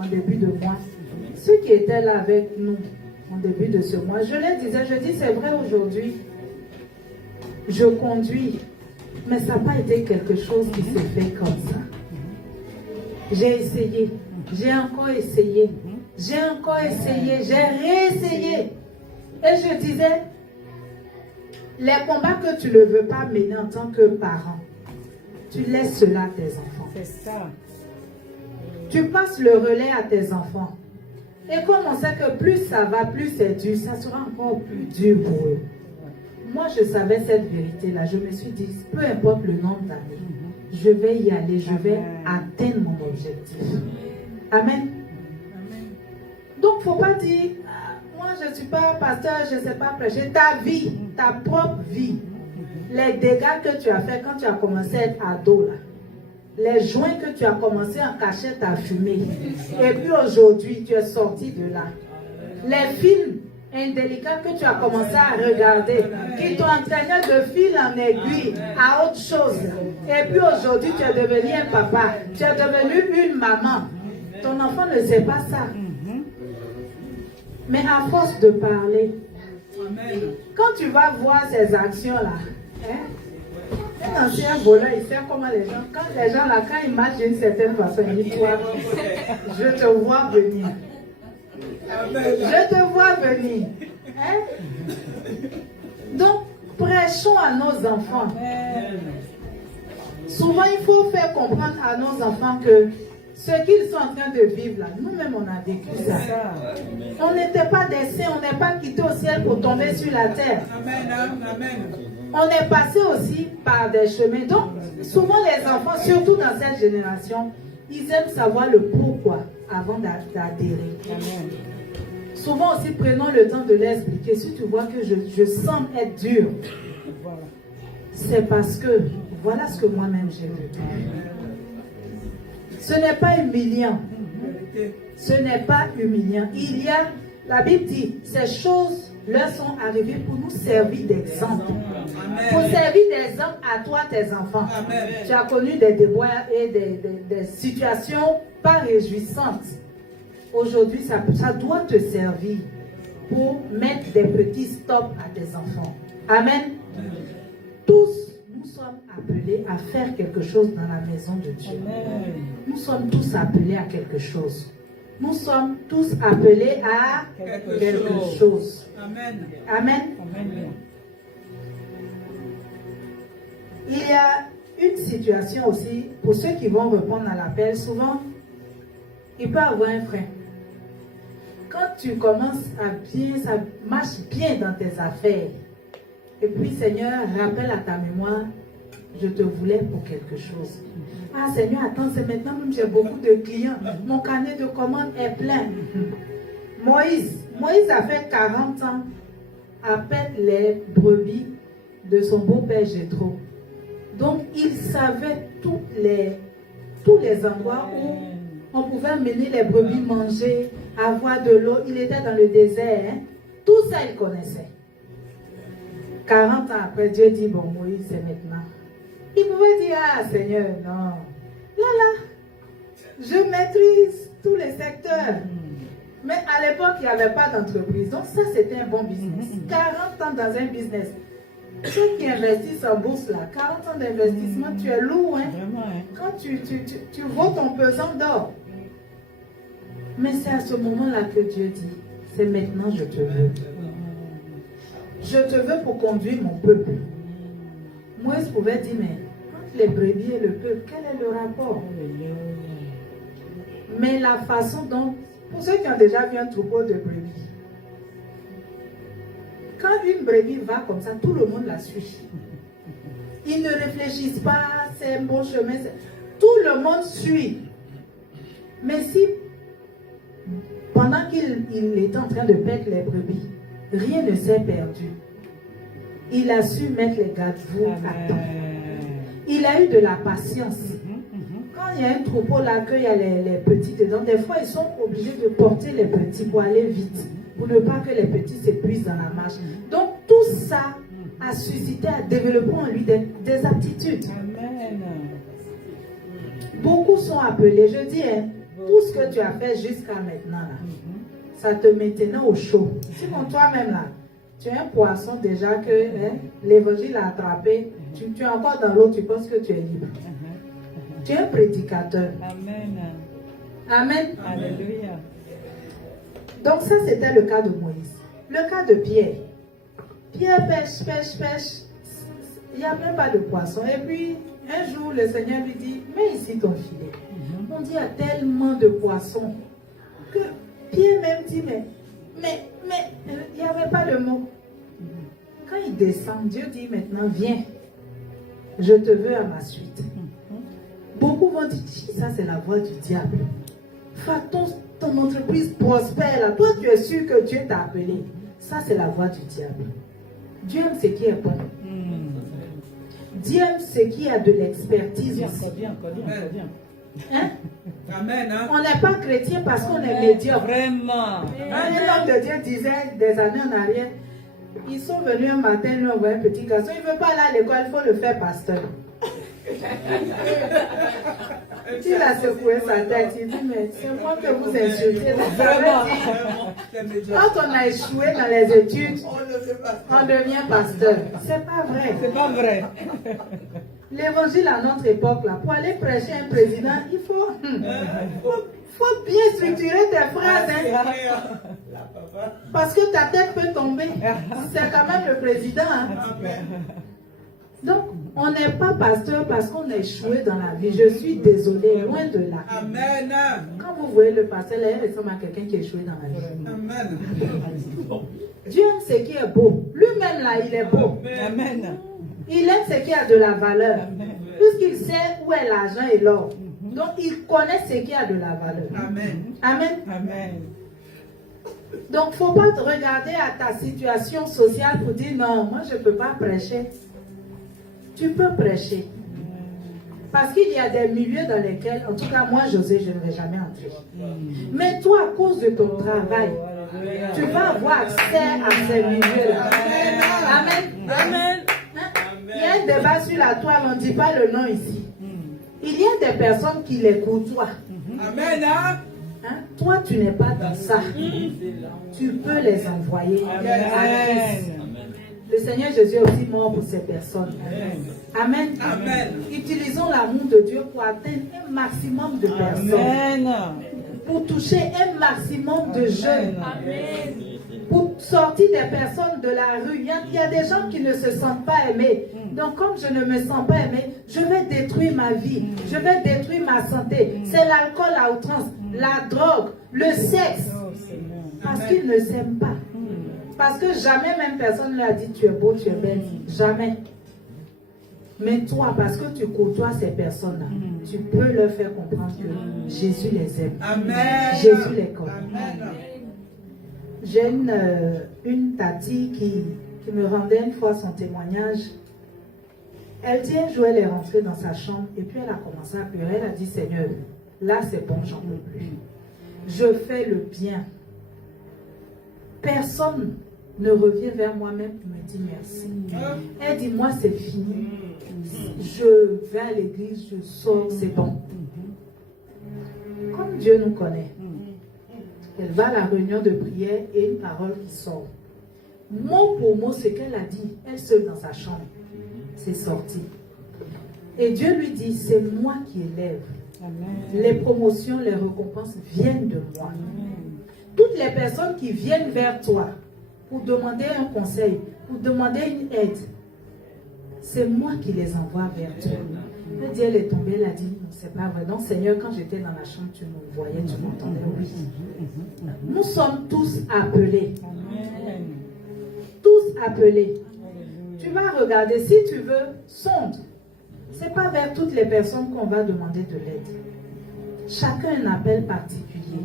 en début de mois. Ceux qui étaient là avec nous en début de ce mois, je leur disais, je dis, c'est vrai aujourd'hui, je conduis, mais ça n'a pas été quelque chose qui s'est fait comme ça. J'ai essayé, j'ai encore essayé, j'ai encore essayé, j'ai réessayé. Et je disais, les combats que tu ne veux pas mener en tant que parent, tu laisses cela à tes enfants. C'est ça. Tu passes le relais à tes enfants. Et comme on sait que plus ça va, plus c'est dur, ça sera encore plus dur pour eux. Moi, je savais cette vérité-là. Je me suis dit, peu importe le nombre d'années, je vais y aller, je vais atteindre mon objectif. Amen. Donc, il ne faut pas dire, moi, je ne suis pas pasteur, je ne sais pas prêcher. Ta vie, ta propre vie, les dégâts que tu as fait quand tu as commencé à être ado, là, les joints que tu as commencé en cachette à fumer, et puis aujourd'hui, tu es sorti de là. Les films indélicats que tu as commencé à regarder, qui t'ont entraîné de fil en aiguille à autre chose. Et puis aujourd'hui, tu es devenu un papa, tu es devenu une maman. Ton enfant ne sait pas ça. Mais à force de parler, quand tu vas voir ces actions-là, un ancien voleur, il sait comment les gens, quand ils marchent d'une certaine façon, ils disent, toi, je te vois venir. Je te vois venir. Donc, prêchons à nos enfants. Souvent, il faut faire comprendre à nos enfants que ce qu'ils sont en train de vivre là, nous-mêmes on a vécu ça. On n'était pas des saints, on n'est pas quitté au ciel pour tomber sur la terre. On est passé aussi par des chemins. Donc, souvent les enfants, surtout dans cette génération, ils aiment savoir le pourquoi avant d'adhérer. Souvent aussi, prenons le temps de l'expliquer. Si tu vois que je semble être dur, c'est parce que voilà ce que moi-même j'ai vécu. Ce n'est pas humiliant. Ce n'est pas humiliant. Il y a, la Bible dit, ces choses leur sont arrivées pour nous servir d'exemple. Pour servir d'exemple à toi, tes enfants. Amen. Tu as connu des déboires et des situations pas réjouissantes. Aujourd'hui, ça doit te servir pour mettre des petits stops à tes enfants. Amen. Tous, nous sommes appelés à faire quelque chose dans la maison de Dieu. Amen. Nous sommes tous appelés à quelque chose. Nous sommes tous appelés à quelque chose. Amen. Amen. Amen. Il y a une situation aussi, pour ceux qui vont répondre à l'appel, souvent, il peut y avoir un frein. Quand tu commences à bien, ça marche bien dans tes affaires. Et puis, Seigneur, rappelle à ta mémoire, je te voulais pour quelque chose. Ah, Seigneur, attends, c'est maintenant même j'ai beaucoup de clients. Mon carnet de commandes est plein. Moïse a fait 40 ans à perdre les brebis de son beau-père Jéthro. Donc, il savait tous les endroits où on pouvait mener les brebis manger, avoir de l'eau. Il était dans le désert. Tout ça, il connaissait. 40 ans après, Dieu dit, bon, Moïse, c'est maintenant. Il pouvait dire, ah, Seigneur, non. Là, je maîtrise tous les secteurs. Mais à l'époque, il n'y avait pas d'entreprise. Donc, ça, c'était un bon business. 40 ans dans un business. Ceux qui investissent en bourse, là, 40 ans d'investissement, tu es lourd, hein? Vraiment, hein? Quand tu vaux ton pesant d'or. Mais c'est à ce moment-là que Dieu dit, c'est maintenant je te veux. Je te veux pour conduire mon peuple. Moïse pouvait dire, mais entre les brebis et le peuple, quel est le rapport? Mais la façon dont, pour ceux qui ont déjà vu un troupeau de brebis, quand une brebis va comme ça, tout le monde la suit. Ils ne réfléchissent pas, c'est un bon chemin. Tout le monde suit. Mais si pendant qu'il était en train de paître les brebis, rien ne s'est perdu. Il a su mettre les garde-fous à temps. Il a eu de la patience. Quand il y a un troupeau là, qu'il y a les petits dedans, des fois ils sont obligés de porter les petits pour aller vite, pour ne pas que les petits s'épuisent dans la marche. Donc tout ça a suscité, a développé en lui des aptitudes. Amen. Beaucoup sont appelés. Je dis, hein, tout ce que tu as fait jusqu'à maintenant, là, ça te maintenait au chaud. Si pour toi-même, là, tu es un poisson déjà que l'évangile a attrapé, tu es encore dans l'eau, tu penses que tu es libre. Tu es un prédicateur. Amen. Amen. Alléluia. Donc ça, c'était le cas de Moïse. Le cas de Pierre. Pierre pêche, pêche, pêche. Il n'y a même pas de poisson. Et puis, un jour, le Seigneur lui dit, mets ici ton filet. On dit, il y a tellement de poissons que Pierre même dit, mais il n'y avait pas de mot. Quand il descend, Dieu dit maintenant, viens, je te veux à ma suite. Beaucoup vont dire, ça c'est la voix du diable. Ton entreprise prospère là. Toi, tu es sûr que Dieu t'a appelé. Ça c'est la voix du diable. Dieu aime ce qui est bon. Dieu aime ce qui a de l'expertise aussi. Encore bien. Hein? Amen. Hein? On n'est pas chrétien parce qu'on est médiocre. Vraiment. Un homme de Dieu disait des années en arrière, ils sont venus un matin, lui envoyer un petit garçon, il ne veut pas aller à l'école, il faut le faire pasteur. Il a secoué sa tête, il dit, mais c'est moi que vous insultez. Quand on a échoué dans les études, on devient pasteur. C'est pas vrai. C'est pas vrai. L'évangile à notre époque, là, pour aller prêcher un président, il faut bien structurer tes phrases. Hein. Parce que ta tête peut tomber. C'est quand même le président. Hein. Donc, on n'est pas pasteur parce qu'on a échoué dans la vie. Je suis désolée, loin de là. Amen. Quand vous voyez le pasteur, là, il ressemble à quelqu'un qui a échoué dans la vie. Amen. Dieu aime ce qui est beau. Lui-même, là, il est beau. Amen. Il aime ce qui a de la valeur. Puisqu'il sait où est l'argent et l'or. Donc, il connaît ce qui a de la valeur. Amen. Amen. Amen. Donc, il ne faut pas te regarder à ta situation sociale pour dire non, moi, je ne peux pas prêcher. Tu peux prêcher. Parce qu'il y a des milieux dans lesquels, en tout cas, moi, José, je ne vais jamais entrer. Mais toi, à cause de ton travail, tu vas avoir accès à ces milieux-là. Amen. Amen. Il y a un débat sur la toile, on ne dit pas le nom ici. Il y a des personnes qui les côtoient. Amen. Hein? Toi, tu n'es pas dans ça. Tu peux les envoyer à Christ. Le Seigneur Jésus est aussi mort pour ces personnes. Amen. Amen. Utilisons l'amour de Dieu pour atteindre un maximum de personnes. Amen. Pour toucher un maximum de jeunes. Amen. Pour sortir des personnes de la rue. Il y a des gens qui ne se sentent pas aimés. Donc comme je ne me sens pas aimé, je vais détruire ma vie. Je vais détruire ma santé. C'est l'alcool à outrance, la drogue, le sexe. Parce qu'ils ne s'aiment pas. Parce que jamais même personne ne lui a dit tu es beau, tu es belle. Jamais. Mais toi, parce que tu côtoies ces personnes-là, tu peux leur faire comprendre que Jésus les aime. Amen. Jésus les connaît. Amen. J'ai une tati qui me rendait une fois son témoignage. Elle dit un jour, elle est rentrée dans sa chambre et puis elle a commencé à pleurer. Elle a dit, Seigneur, là c'est bon, j'en peux plus. Je fais le bien. Personne ne revient vers moi-même pour me dire merci. Elle dit, moi c'est fini. Je vais à l'église, je sors, c'est bon. Comme Dieu nous connaît, elle va à la réunion de prière et une parole qui sort. Mot pour mot, ce qu'elle a dit, elle seule dans sa chambre, c'est sorti. Et Dieu lui dit, c'est moi qui élève. Les promotions, les récompenses viennent de moi. Toutes les personnes qui viennent vers toi pour demander un conseil, pour demander une aide, c'est moi qui les envoie vers toi. Elle dit, elle est tombée, elle a dit, non, c'est pas vrai. Donc, Seigneur, quand j'étais dans la chambre, tu me voyais, tu m'entendais, oui. Nous sommes tous appelés. Tous appelés. Tu vas regarder, si tu veux, sonde. Ce n'est pas vers toutes les personnes qu'on va demander de l'aide. Chacun a un appel particulier.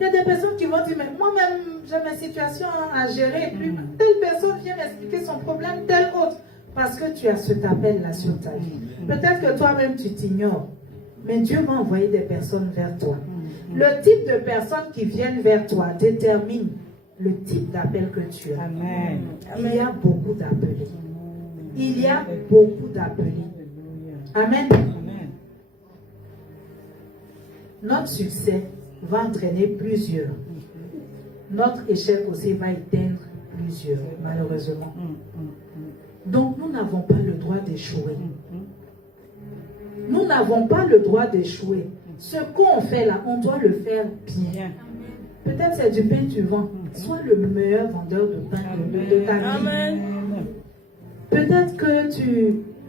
Il y a des personnes qui vont dire, mais moi-même, j'ai mes situations à gérer. Et puis, telle personne vient m'expliquer son problème, telle autre. Parce que tu as cet appel-là sur ta vie. Peut-être que toi-même, tu t'ignores. Mais Dieu va envoyer des personnes vers toi. Le type de personnes qui viennent vers toi détermine le type d'appel que tu as. Amen. Il y a beaucoup d'appelés. Il y a beaucoup d'appelés. Amen. Amen. Notre succès va entraîner plusieurs. Notre échec aussi va éteindre plusieurs, malheureusement. Donc, nous n'avons pas le droit d'échouer. Nous n'avons pas le droit d'échouer. Ce qu'on fait là, on doit le faire bien. Peut-être c'est du pain tu vends. Sois le meilleur vendeur de pain de ta vie. Amen. Peut-être que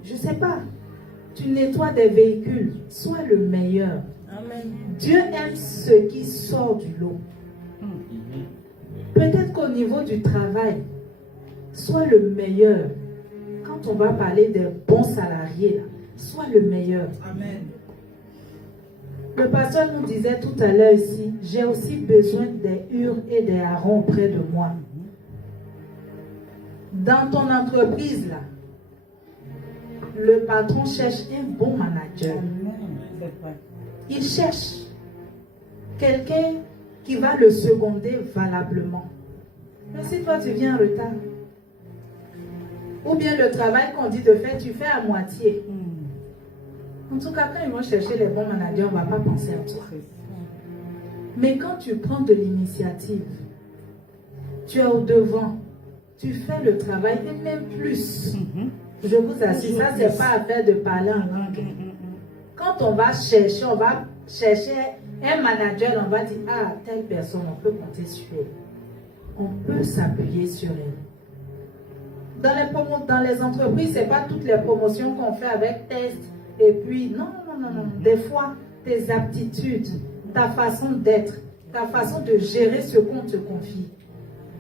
je ne sais pas, tu nettoies des véhicules. Sois le meilleur. Amen. Dieu aime ce qui sort du lot. Peut-être qu'au niveau du travail, sois le meilleur. Quand on va parler des bons salariés, là, sois le meilleur. Amen. Le pasteur nous disait tout à l'heure ici, j'ai aussi besoin des Hur et des Aaron auprès de moi. Dans ton entreprise, là, le patron cherche un bon manager. Il cherche quelqu'un qui va le seconder valablement. Mais si toi tu viens en retard, ou bien le travail qu'on dit de faire, tu fais à moitié. En tout cas, quand ils vont chercher les bons managers, on ne va pas penser à toi. Mais quand tu prends de l'initiative, tu es au devant, tu fais le travail et même plus. Je vous assure, ça, c'est pas affaire de parler en langue. Quand on va chercher un manager, on va dire, ah, telle personne, on peut compter sur elle. On peut s'appuyer sur elle. Dans les entreprises, ce n'est pas toutes les promotions qu'on fait avec test. Et puis, non. Des fois, tes aptitudes, ta façon d'être, ta façon de gérer ce qu'on te confie,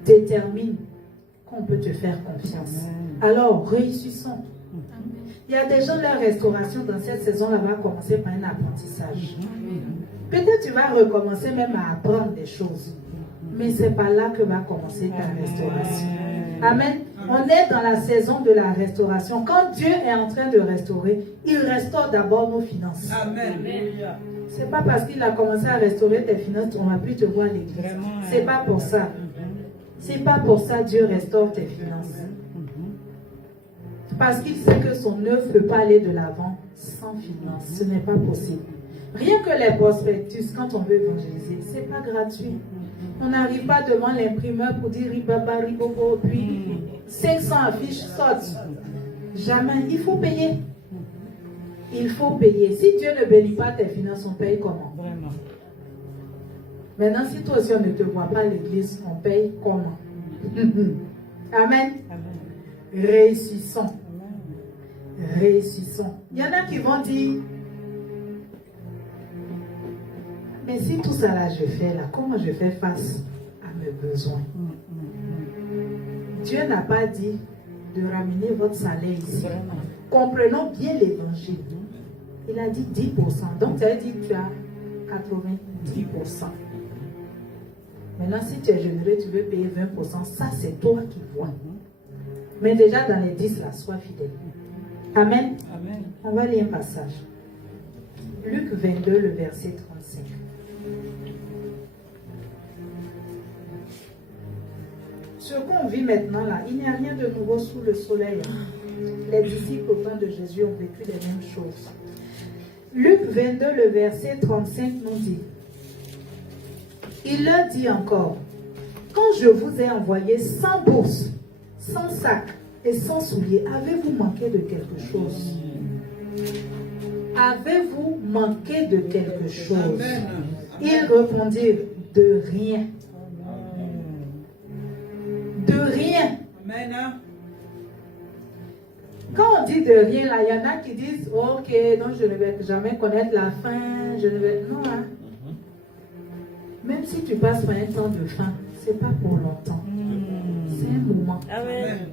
détermine qu'on peut te faire confiance. Alors, réussissons. Il y a des gens, leur restauration dans cette saison-là va commencer par un apprentissage. Peut-être tu vas recommencer même à apprendre des choses. Mais ce n'est pas là que va commencer ta restauration. Amen. On est dans la saison de la restauration. Quand Dieu est en train de restaurer, il restaure d'abord nos finances. Amen. Ce n'est pas parce qu'il a commencé à restaurer tes finances qu'on va plus te voir à l'église. Ce n'est pas pour ça. Ce n'est pas pour ça Dieu restaure tes finances. Parce qu'il sait que son œuvre ne peut pas aller de l'avant sans finances. Ce n'est pas possible. Rien que les prospectus, quand on veut évangéliser, ce n'est pas gratuit. On n'arrive pas devant l'imprimeur pour dire ribaba, ribobo, puis 500 affiches sortent. Jamais. Il faut payer. Il faut payer. Si Dieu ne bénit pas tes finances, on paye comment? Vraiment. Maintenant, si toi aussi on ne te voit pas à l'église, on paye comment? Amen. Réussissons. Réussissons. Il y en a qui vont dire, mais si tout ça là je fais là, comment je fais face à mes besoins? Dieu n'a pas dit de ramener votre salaire ici. Comprenons bien l'évangile. Il a dit 10%. Donc ça veut dire que tu as 90%. Maintenant, si tu es généreux, tu veux payer 20%, ça c'est toi qui vois. Mais déjà dans les 10 là, sois fidèle. Amen. Amen. On va lire un passage. Luc 22, le verset 35. Ce qu'on vit maintenant là, il n'y a rien de nouveau sous le soleil. Les disciples au temps de Jésus ont vécu les mêmes choses. Luc 22, le verset 35 nous dit, il leur dit encore, quand je vous ai envoyé sans bourse, sans sac et sans souliers, avez-vous manqué de quelque chose? Avez-vous manqué de quelque chose? Amen. Ils répondirent, de rien. De rien. Amen. Quand on dit de rien, là, il y en a qui disent, ok, donc je ne vais jamais connaître la faim, je ne vais... Non, hein. Même si tu passes par un temps de faim, ce n'est pas pour longtemps. C'est un moment. Amen.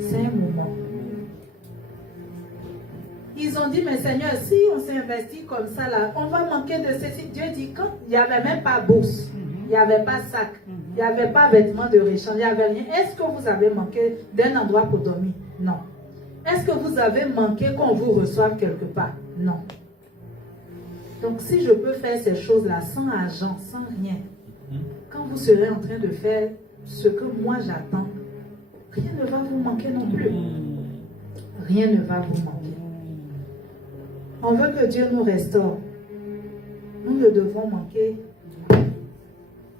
C'est un moment. Ils ont dit, mais Seigneur, si on s'investit comme ça, là, on va manquer de ceci. Dieu dit, quand il n'y avait même pas bourse, Il n'y avait pas sac. Il n'y avait pas vêtements de réchange. Il n'y avait rien. Est-ce que vous avez manqué d'un endroit pour dormir? Non. Est-ce que vous avez manqué qu'on vous reçoive quelque part? Non. Donc si je peux faire ces choses-là sans argent, sans rien, quand vous serez en train de faire ce que moi j'attends, rien ne va vous manquer non plus. Rien ne va vous manquer. On veut que Dieu nous restaure. Nous ne devons manquer.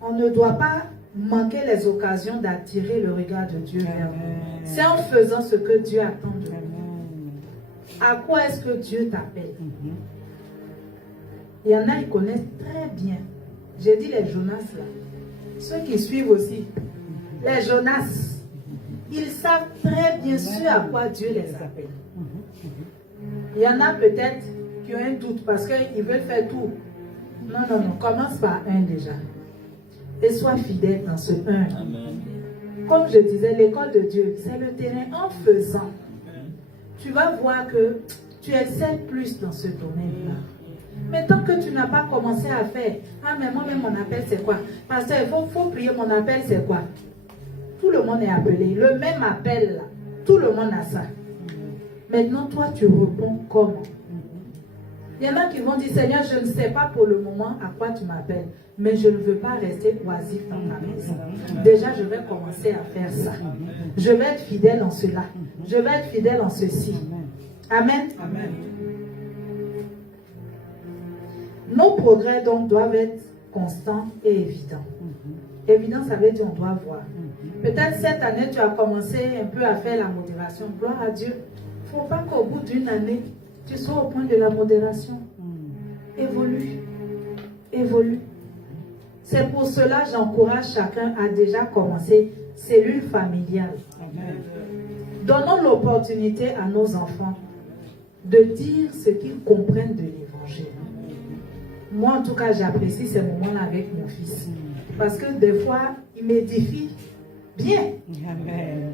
On ne doit pas manquer les occasions d'attirer le regard de Dieu vers nous. C'est en faisant ce que Dieu attend de nous. À quoi est-ce que Dieu t'appelle? Il y en a, ils connaissent très bien. J'ai dit les Jonas là. Ceux qui suivent aussi. Les Jonas. Ils savent très bien ce à quoi Dieu les appelle. Il y en a peut-être qui ont un doute parce qu'ils veulent faire tout. Non, non, non. Commence par un déjà. Et sois fidèle dans ce un. Comme je disais, l'école de Dieu, c'est le terrain. En faisant, tu vas voir que tu excelles plus dans ce domaine-là. Mais tant que tu n'as pas commencé à faire, ah mais moi-même mon appel c'est quoi? Pasteur, il faut prier, mon appel c'est quoi? Tout le monde est appelé. Le même appel là, tout le monde a ça. Maintenant toi tu réponds comment? Il y en a qui vont dire, Seigneur, je ne sais pas pour le moment à quoi tu m'appelles, mais je ne veux pas rester oisif dans ta maison. Déjà, je vais commencer à faire ça. Je vais être fidèle en cela. Je vais être fidèle en ceci. Amen. Amen. Nos progrès donc doivent être constants et évidents. Évident, ça veut dire on doit voir. Peut-être cette année, tu as commencé un peu à faire la modération. Gloire à Dieu. Il ne faut pas qu'au bout d'une année, tu sois au point de la modération. Évolue. Évolue. C'est pour cela que j'encourage chacun à déjà commencer cellule familiale. Amen. Donnons l'opportunité à nos enfants de dire ce qu'ils comprennent de l'évangile. Moi, en tout cas, j'apprécie ces moments-là avec mon fils. Parce que des fois, il m'édifie bien. Amen.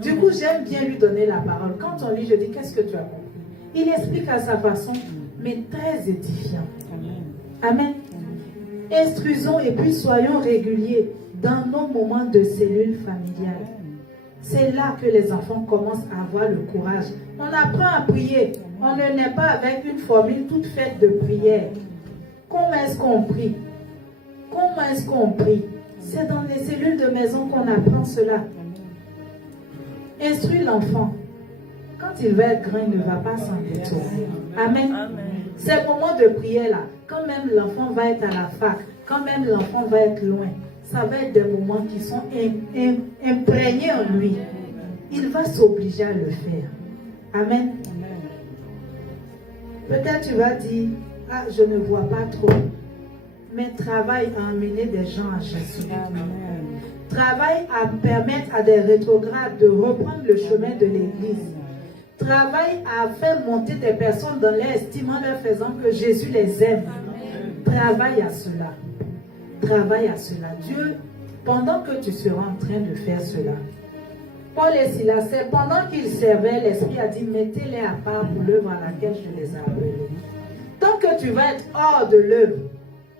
Du coup, j'aime bien lui donner la parole. Quand on lit, je dis, qu'est-ce que tu as compris? Il explique à sa façon, mais très édifiant. Amen. Instruisons et puis soyons réguliers dans nos moments de cellule familiale. C'est là que les enfants commencent à avoir le courage. On apprend à prier. On ne naît pas avec une formule toute faite de prière. Comment est-ce qu'on prie? Comment est-ce qu'on prie? C'est dans les cellules de maison qu'on apprend cela. Instruis l'enfant. Quand il va être grand, il ne va pas s'en détourner. Amen. Ces moments de prière-là, quand même l'enfant va être à la fac, quand même l'enfant va être loin, ça va être des moments qui sont imprégnés en lui. Il va s'obliger à le faire. Amen. Peut-être tu vas dire, ah, je ne vois pas trop. Mais travaille à emmener des gens à Jésus. Travaille à permettre à des rétrogrades de reprendre le chemin de l'Église. Travaille à faire monter des personnes dans l'estime en leur faisant que Jésus les aime. Travaille à cela. Travaille à cela. Dieu, pendant que tu seras en train de faire cela, Paul et Silas, pendant qu'ils servaient, l'Esprit a dit, mettez-les à part pour l'œuvre à laquelle je les ai appelés. Tant que tu vas être hors de l'œuvre,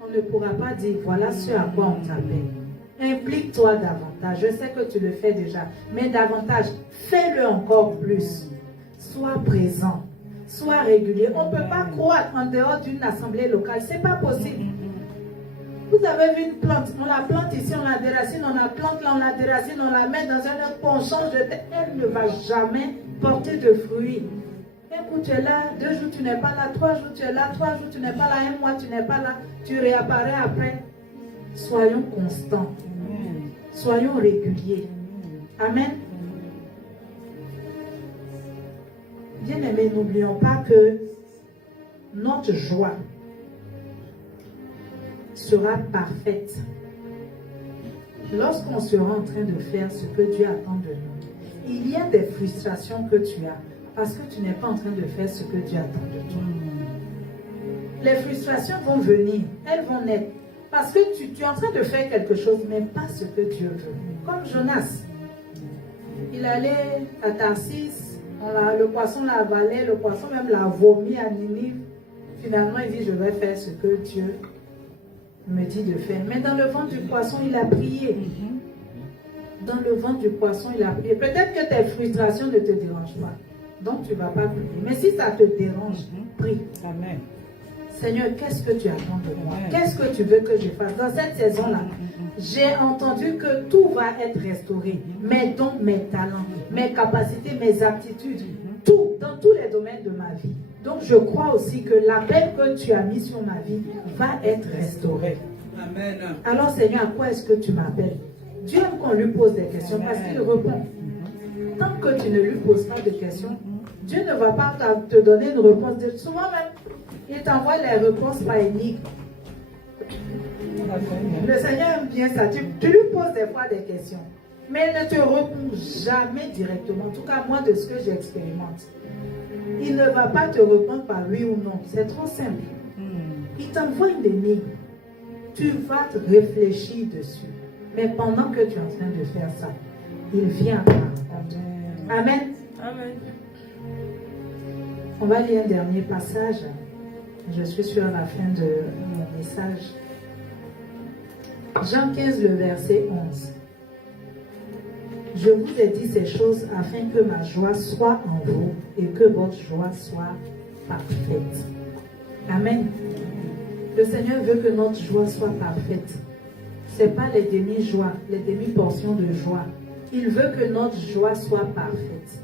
on ne pourra pas dire, voilà ce à quoi on t'appelle. Implique-toi davantage. Je sais que tu le fais déjà, mais davantage, fais-le encore plus. Sois présent, sois régulier. On ne peut pas croître en dehors d'une assemblée locale. Ce n'est pas possible. Vous avez vu une plante, on la plante ici, on la déracine, on la plante là, on la déracine, on la met dans un autre pot, on change de tête. Elle ne va jamais porter de fruits. Un coup tu es là, 2 jours tu n'es pas là, 3 jours tu es là, 3 jours tu n'es pas là, 1 mois tu n'es pas là, tu réapparais après. Soyons constants. Soyons réguliers. Amen. Bien-aimés, n'oublions pas que notre joie sera parfaite lorsqu'on sera en train de faire ce que Dieu attend de nous. Il y a des frustrations que tu as parce que tu n'es pas en train de faire ce que Dieu attend de toi. Les frustrations vont venir, elles vont naître parce que tu es en train de faire quelque chose mais pas ce que Dieu veut. Comme Jonas, il allait à Tarsis, le poisson l'a avalé, le poisson même l'a vomi à Ninive. Finalement il dit je vais faire ce que Dieu me dit de faire. Mais dans le ventre du poisson, il a prié. Dans le ventre du poisson, il a prié. Peut-être que tes frustrations ne te dérangent pas. Donc, tu ne vas pas prier. Mais si ça te dérange, prie. Amen. Seigneur, qu'est-ce que tu attends de moi? Qu'est-ce que tu veux que je fasse? Dans cette saison-là, j'ai entendu que tout va être restauré. Mes dons, mes talents, mes capacités, mes aptitudes, tout, dans tous les domaines de ma vie. Donc, je crois aussi que l'appel que tu as mis sur ma vie va être restauré. Amen. Alors, Seigneur, à quoi est-ce que tu m'appelles? Dieu aime qu'on lui pose des questions parce qu'il répond. Tant que tu ne lui poses pas de questions, Dieu ne va pas te donner une réponse. Souvent même, il t'envoie les réponses par énigme. Le Seigneur aime bien ça. Tu lui poses des fois des questions. Mais il ne te répond jamais directement. En tout cas, moi, de ce que j'expérimente. Il ne va pas te répondre par oui ou non. C'est trop simple. Il t'envoie une énigme. Tu vas te réfléchir dessus. Mais pendant que tu es en train de faire ça, il vient à ta rencontre. Amen. Amen. On va lire un dernier passage. Je suis sur la fin de mon message. Jean 15, le verset 11. Je vous ai dit ces choses afin que ma joie soit en vous et que votre joie soit parfaite. Amen. Le Seigneur veut que notre joie soit parfaite. Ce n'est pas les demi-joies, les demi-portions de joie. Il veut que notre joie soit parfaite.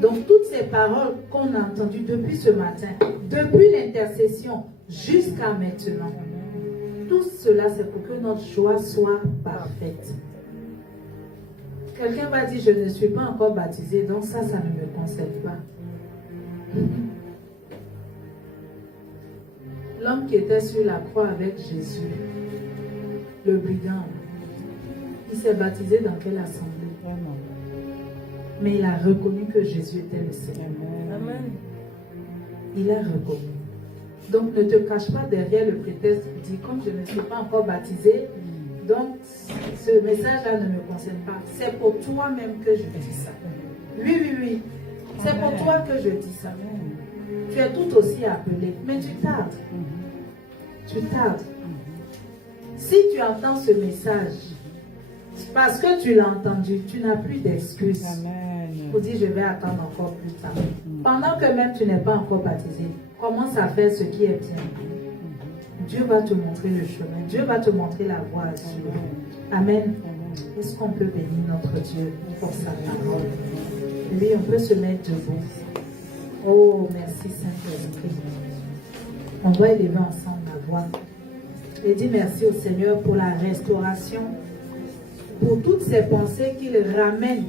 Donc toutes ces paroles qu'on a entendues depuis ce matin, depuis l'intercession jusqu'à maintenant, tout cela c'est pour que notre joie soit parfaite. Quelqu'un va dire, je ne suis pas encore baptisé, donc ça ne me concerne pas. L'homme qui était sur la croix avec Jésus, le brigand, il s'est baptisé dans quelle assemblée? Mais il a reconnu que Jésus était le Seigneur. Amen. Il a reconnu. Donc ne te cache pas derrière le prétexte qui dit, comme je ne suis pas encore baptisé, donc ce message-là ne me concerne pas. C'est pour toi-même que je dis ça. Oui. C'est pour toi que je dis ça. Tu es tout aussi appelé, mais tu tardes. Tu tardes. Si tu entends ce message, parce que tu l'as entendu, tu n'as plus d'excuses pour dire je vais attendre encore plus tard. Pendant que même tu n'es pas encore baptisé, commence à faire ce qui est bien. Dieu va te montrer le chemin. Dieu va te montrer la voie à suivre. Amen. Est-ce qu'on peut bénir notre Dieu pour sa parole? Oui, on peut se mettre debout. Oh, merci Saint-Esprit. On va élever ensemble la voix. Et dire merci au Seigneur pour la restauration, pour toutes ces pensées qu'il ramène.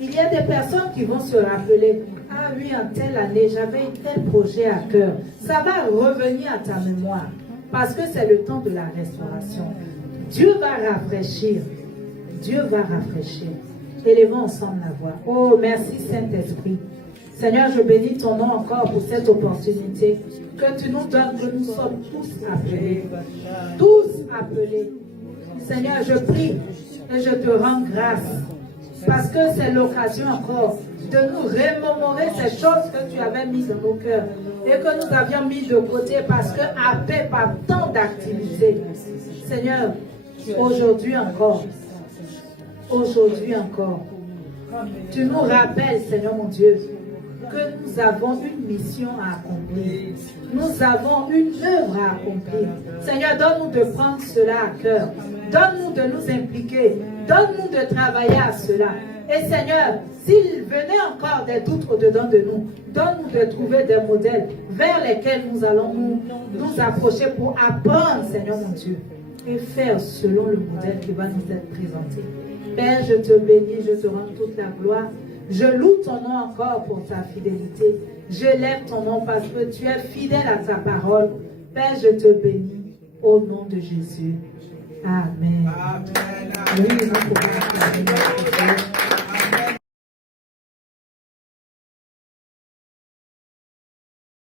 Il y a des personnes qui vont se rappeler, ah oui, en telle année, j'avais un tel projet à cœur. Ça va revenir à ta mémoire, parce que c'est le temps de la restauration. Dieu va rafraîchir. Dieu va rafraîchir. Élevons ensemble la voix. Oh, merci Saint-Esprit. Seigneur, je bénis ton nom encore pour cette opportunité que tu nous donnes, que nous sommes tous appelés. Tous appelés. Seigneur, je prie et je te rends grâce parce que c'est l'occasion encore de nous remémorer ces choses que tu avais mises dans nos cœurs et que nous avions mis de côté parce que happés par tant d'activités. Seigneur, aujourd'hui encore, tu nous rappelles, Seigneur mon Dieu, que nous avons une mission à accomplir. Nous avons une œuvre à accomplir. Seigneur, donne-nous de prendre cela à cœur. Donne-nous de nous impliquer. Donne-nous de travailler à cela. Et Seigneur, s'il venait encore des doutes au-dedans de nous, donne-nous de trouver des modèles vers lesquels nous allons nous approcher pour apprendre, Seigneur mon Dieu, et faire selon le modèle qui va nous être présenté. Père, je te bénis, je te rends toute la gloire. Je loue ton nom encore pour ta fidélité. Je lève ton nom parce que tu es fidèle à ta parole. Père, je te bénis au nom de Jésus. Amen. Amen. Oui, nous pouvons acclamer notre Dieu.